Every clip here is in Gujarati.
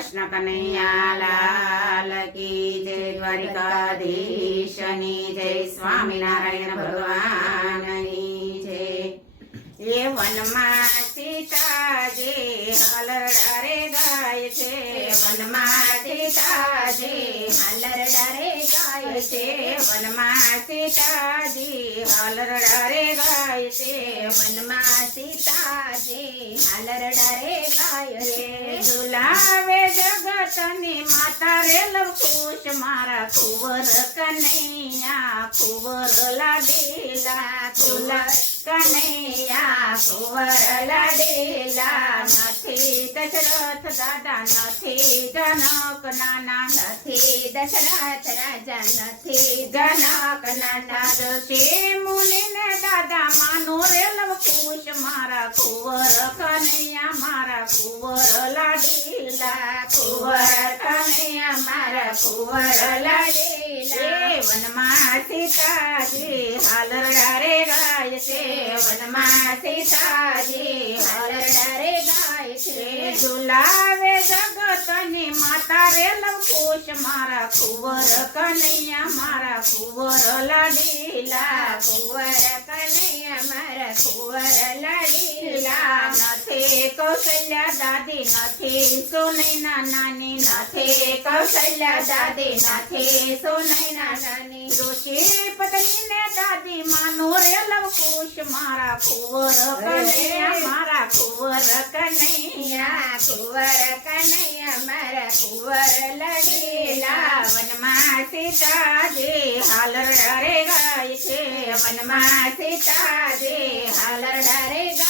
કૃષ્ણ કનૈયા લાલ કી જય દ્વારિકાધીશની જય સ્વામિનારાયણ ભગવાનની જય. એ વનમાં સીતાજી હાલરડા રે ગાય છે વનમાં સીતાજી હાલરડા રે ગાય છે વનમાં સીતાજી હાલરડા રે ગાય છે વનમાં સીતાજી હાલરડા ગાય છે. ઝુલાવે જગતની માતા રે લવકુશ, મારા કુંવર કનૈયા કુંવર લાડેલા કુલર કનૈયા કુંવર લાડીલા નથી દશરથ દાદા નથી જનક નાના નથી દશરથ રાજા નથી જનક નાના ઋષિ મુનિ ને દાદા માનો રે લવકુશ મારા કુંવર કનૈયા મારા કુંવર લાડીલા કુંવર કનૈયા મારા કુંવર લાડીલા વનમાં સીતાજી હાલરડા રે ગાય છે વનમાં સીતાજી હાલરડા રે ગાય છે. ઝુલાવે જગતની માતા રે લવકુશ મારા કુંવર કનૈયા મારા કુંવર લાડીલા કુંવર કનૈયા મારા કુંવર લાડીલા નથી કૌશલ્યા દાદી નથી સોનૈના નાની. નથી કૌશલ્યા દાદી નથી સોનૈના નાની. ઋષિ પત્ની ને દાદી માનો રે લવકુશ મારા કુંવર કનૈયા મારા કુંવર કનૈયા. કુંવર કનૈયા મારા કુંવર લડેલા વનમાં સીતાજી હાલરડા ડરે ગાય છે. વનમાં સીતાજી હાલરડા ડરે ગાય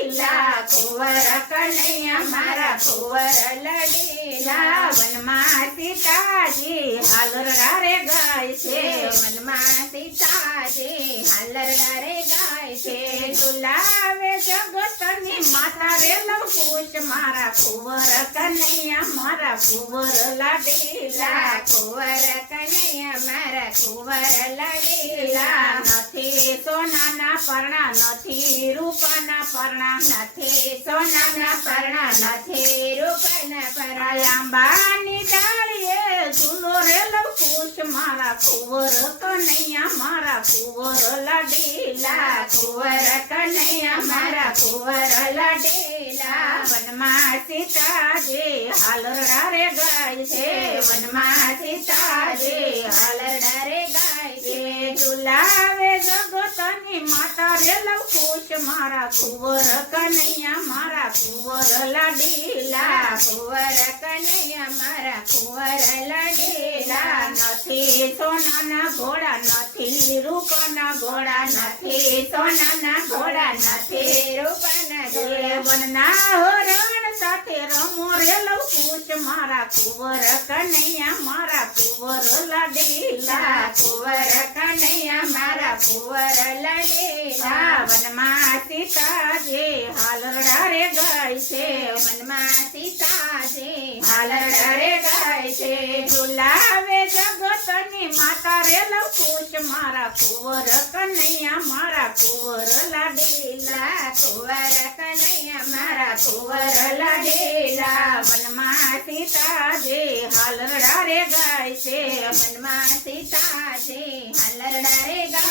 લાડીલા કુંવર કનૈયા મારા કુંવર લાડીલા વનમાં સીતાજી હાલરડા રે ગાય છે વનમાં સીતાજી હાલરડા રે ગાય છે તુલાવે જગતની માતા રે લવકુશ મારા કુંવર કનૈયા મારા કુંવર લાડીલા કુંવર કુંવર લડેલા નથી, સોનાના પરણા નથી, રૂપાના પરણા નથી, સોનાના પરણા નથી, રૂપાના પરણા આંબાની મારા કુંવર કનૈયા, મારા કુંવર લડેલા, કુંવર કનૈયા, મારા કુંવર લડેલા. વનમાં સીતાજી હાલરડા રે ગાય છે. વનમાં સીતાજી હાલરડા રે ગાય છે. ઝુલાવે જગતની માતા રે લવકુશ મારા કુંવર કનૈયા, મારા કુંવર લડેલા. કુંવર કનૈયા, મારા કુંવર લાડીલા. નથી, સોનાના ઘોડા નથી, રૂપાના ઘોડા નથી, સોનાના ઘોડા નથી. રૂપાના ઘોડા સાથે રમો રે લવકુશ મારા કુંવર કનૈયા, મારા કુંવર લાડીલા. કુંવર કનૈયા, મારા કુંવર લાડીલા. વનમાં સીતાજી વનમાં સીતાજી હાલરડા રે ગાય છે, ઝુલાવે જગતની માતા રે લવકુશ મારા કુંવર કનૈયા, મારા કુંવર લાડેલા, કુંવર કનૈયા, મારા કુંવર લાડીલા. વનમાં સીતાજી હાલરડા રે ગાય છે વનમાં સીતાજી હાલરડા રે ગાય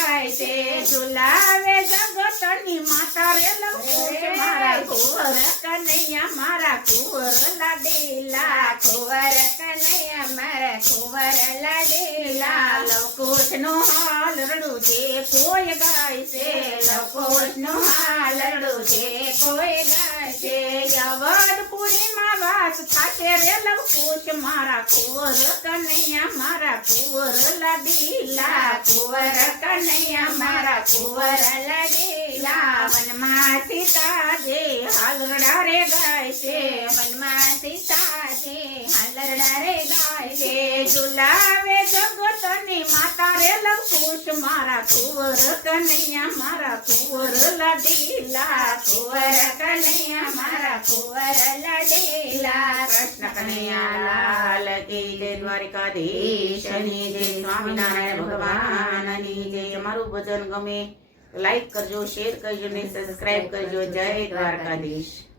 છે ઝુલાવે જગતની માતા રે લવકુશ મારા કુંવર કનૈયા મારા કુંવર લાડેલા કુંવર કનૈયા મારા કુંવર લાડેલા લવકુશ નો હાલરડું છે કોઈ ગાય છે. લવકુશ નો હાલરડું છે કોઈ ગાય છે. યવડપુરીમાં વાસ થાકે રે લવકુશ મારા કુંવર કનૈયા મારા કુંવર લાડીલા કુંવર કનૈયા મારા કુંવર લાડેલા વનમાં સીતાજે હાલરડા રે ગાય છે વનમાં સીતાજે હાલરડા રે ગાય છે ઝુલાવે જગતની માતા રે લવકુશ કુંવર કનૈયા મારા કુંવર લાડીલા કુંવર કનૈયા મારા કુંવર લાડેલા કૃષ્ણ કનૈયા લાલ જય દ્વારિકાધીશની જય સ્વામિનારાયણ ભગવાનની જય અમારું ભજન ગમે લાઈક કરજો, શેર કરજો ને સબસ્ક્રાઇબ કરજો. જય દ્વારકાધીશ.